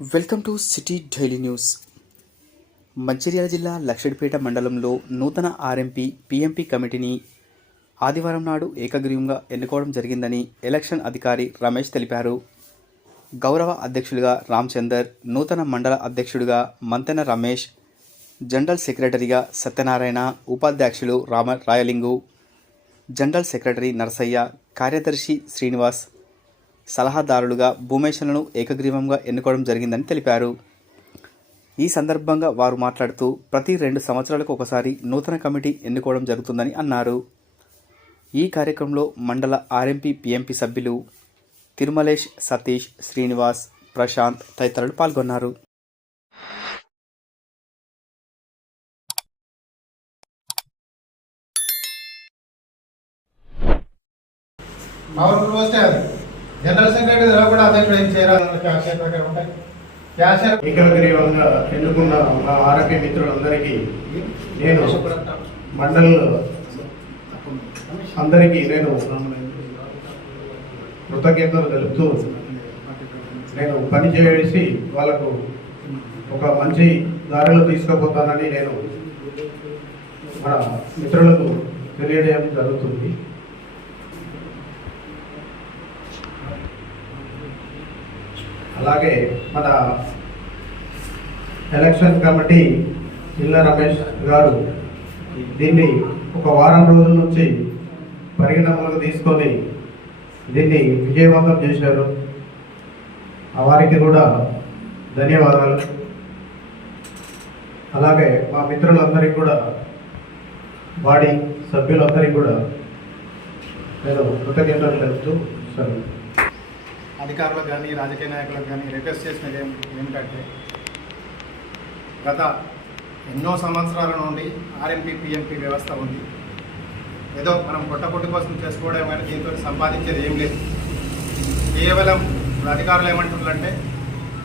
Welcome to city daily news. Mancherial జిల్లా లక్షడిపేట మండలంలో నూతన ఆర్ఎంపీ పీఎంపీ కమిటీని ఆదివారం నాడు ఏకగ్రీవంగా ఎన్నుకోవడం జరిగిందని ఎలక్షన్ అధికారి రమేష్ తెలిపారు. గౌరవ అధ్యక్షుడిగా రామచందర్ నూతన మండల అధ్యక్షుడిగా మంతెన రమేష్ జనరల్ సెక్రటరీగా సత్యనారాయణ ఉపాధ్యక్షులు రామ రాయలింగు జనరల్ సెక్రటరీ నరసయ్య కార్యదర్శి శ్రీనివాస్ సలహాదారులుగా భూమేశ్వరులను ఏకగ్రీవంగా ఎన్నుకోవడం జరిగిందని తెలిపారు. ఈ సందర్భంగా వారు మాట్లాడుతూ ప్రతి రెండు సంవత్సరాలకు ఒకసారి నూతన కమిటీ ఎన్నుకోవడం జరుగుతుందని అన్నారు. ఈ కార్యక్రమంలో మండల ఆర్ఎంపీ పిఎంపీ సభ్యులు తిరుమలేష్ సతీష్ శ్రీనివాస్ ప్రశాంత్ తదితరులు పాల్గొన్నారు. పవర్ జనరల్ సెక్రటరీ ద్వారా కూడా అధ్యక్షుడు ఏం క్యాషియర్ ఉంటాయి క్యాషియర్ ఏకగ్రీవంగా ఎన్నుకున్న మా ఆరోగ్య మిత్రులందరికీ నేను మండల్ అందరికీ నేను కృతజ్ఞతలు తెలుపుతూ నేను పని చేసి వాళ్ళకు ఒక మంచి దారిలో తీసుకుపోతానని నేను మన మిత్రులకు తెలియజేయడం జరుగుతుంది. అలాగే మన ఎలక్షన్ కమిటీ ఇళ్ళ రమేష్ గారు దీన్ని ఒక వారం రోజుల నుంచి పరిగణనలోకి తీసుకొని దీన్ని విజయవంతం చేశారు. ఆ వారికి కూడా ధన్యవాదాలు. అలాగే మా మిత్రులందరికీ కూడా బాడీ సభ్యులందరికీ కూడా నేను కృతజ్ఞతలు తెలుపుతూ సరే అధికారులకు కానీ రాజకీయ నాయకులకు కానీ రిక్వెస్ట్ చేసినది ఏమిటంటే గత ఎన్నో సంవత్సరాల నుండి ఆర్ఎంపీ పిఎంపీ వ్యవస్థ ఉంది. ఏదో మనం పొట్టపొట్టు కోసం చేసుకోవడం కానీ దీంతో సంపాదించేది ఏం లేదు. కేవలం ఇప్పుడు అధికారులు ఏమంటున్నారంటే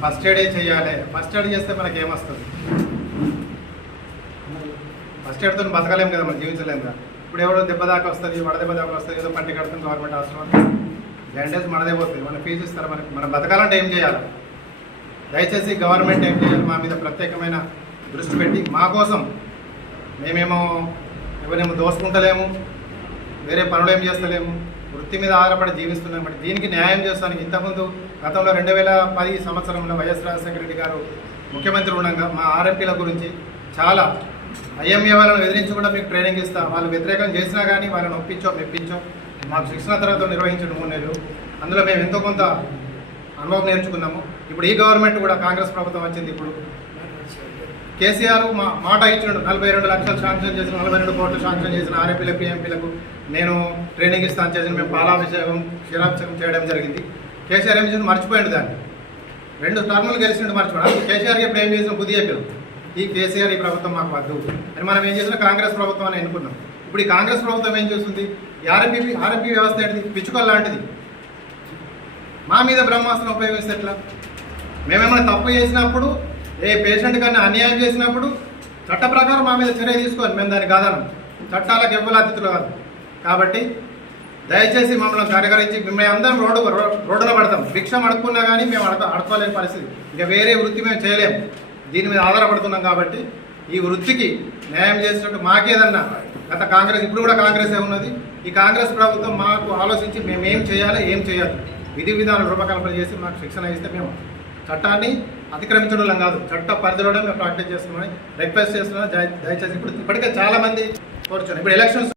ఫస్ట్ ఎయిడే చేయాలి. ఫస్ట్ ఎయిడ్ చేస్తే మనకి ఏమొస్తుంది? ఫస్ట్ ఎయిడ్తో బతకలేము కదా మనం జీవించలేము కదా. ఇప్పుడు ఎవడో దెబ్బ దాకా వస్తుంది వడదెబ్బ దాకా వస్తుంది ఏదో పంటి కడుతుంది గవర్నమెంట్ హాస్పిటల్ బ్యాండేజ్ మనదే పోతుంది. మన ఫీజు ఇస్తారు మనకి మనం బతకాలంటే ఏం చేయాలి? దయచేసి గవర్నమెంట్ ఏం చేయాలి? మా మీద ప్రత్యేకమైన దృష్టి పెట్టి మా కోసం మేమేమో ఎవరేమో దోసుకుంటలేము వేరే పనులు ఏం చేస్తలేము వృత్తి మీద ఆధారపడి జీవిస్తున్నాం. బట్ దీనికి న్యాయం చేస్తానికి ఇంతకుముందు గతంలో రెండు వేల పది సంవత్సరంలో వైఎస్ రాజశేఖర రెడ్డి గారు ముఖ్యమంత్రి ఉండగా మా ఆర్ఎంపీల గురించి చాలా ఐఎంఏ వాళ్ళని ఎదిరించి కూడా మీకు ట్రైనింగ్ ఇస్తాం. వాళ్ళు వ్యతిరేకం చేసినా కానీ వాళ్ళని ఒప్పించో మెప్పించో. మాకు శిక్షణ తరగతులు నిర్వహించడం మూడు నెలలు. అందులో మేము ఎంతో కొంత అనుభవం నేర్చుకున్నాము. ఇప్పుడు ఈ గవర్నమెంట్ కూడా కాంగ్రెస్ ప్రభుత్వం వచ్చింది ఇప్పుడు. కేసీఆర్ మా మాట ఇచ్చినాడు. నలభై రెండు లక్షలు శాంక్షన్ చేసిన నలభై రెండు కోట్లు శాంక్షన్ చేసిన ఆర్ఎంపీలకు ఎంపీలకు నేను ట్రైనింగ్ ఇస్తాను చేసిన మేము పాలాభిషేకం క్షీరాభిషేకం చేయడం జరిగింది. కేసీఆర్ ఏం చేసిన మర్చిపోయాడు దాన్ని. రెండు టర్ములు గెలిచినట్టు మర్చిపోయాడు. కేసీఆర్ ఇప్పుడు ఏం చేసిన? బుద్ధి చెప్పారు ఈ కేసీఆర్ ఈ ప్రభుత్వం మాకు వద్దు. అని మనం ఏం చేసినా? కాంగ్రెస్ ప్రభుత్వం అని ఎన్నుకున్నాం. ఇప్పుడు ఈ కాంగ్రెస్ ప్రభుత్వం ఏం చేస్తుంది? ఆర్ఎంపీ ఆర్ఎంపీ వ్యవస్థ ఏంటిది? పిచ్చుకల్ లాంటిది. మా మీద బ్రహ్మాస్త్రం ఉపయోగిస్తే ఎట్లా? మేమేమైనా తప్పు చేసినప్పుడు ఏ పేషెంట్ కన్నా అన్యాయం చేసినప్పుడు చట్ట ప్రకారం మా మీద చర్య తీసుకోవాలి. మేము దాన్ని కాదనం చట్టాలకు ఎవ్వరు అతిథులు కాదు. కాబట్టి దయచేసి మమ్మల్ని కరగరించి మేము అందరం రోడ్డు రోడ్డున పడతాం. భిక్షం అడుక్కున్నా కానీ మేము అడక అడుకోలేని పరిస్థితి. ఇంకా వేరే వృత్తి మేము చేయలేము దీని మీద ఆధారపడుతున్నాం కాబట్టి ఈ వృత్తికి న్యాయం చేసినట్టు మాకేదన్నా గత కాంగ్రెస్ ఇప్పుడు కూడా కాంగ్రెస్ ఉన్నది. ఈ కాంగ్రెస్ ప్రభుత్వం మాకు ఆలోచించి మేము ఏం చేయాలి ఏం చేయాలి? విధి విధానాలు రూపకల్పన చేసి మాకు శిక్షణ ఇస్తే మేము చట్టాన్ని అతిక్రమించడం కాదు చట్ట పరిధిలోనే మేము ప్రాక్టీస్ చేస్తున్నామని రిక్వెస్ట్ చేస్తున్నాం దయచేసి ఇప్పుడు ఇప్పటికే చాలా మంది కోరుచున్నాం ఇప్పుడు ఎలక్షన్స్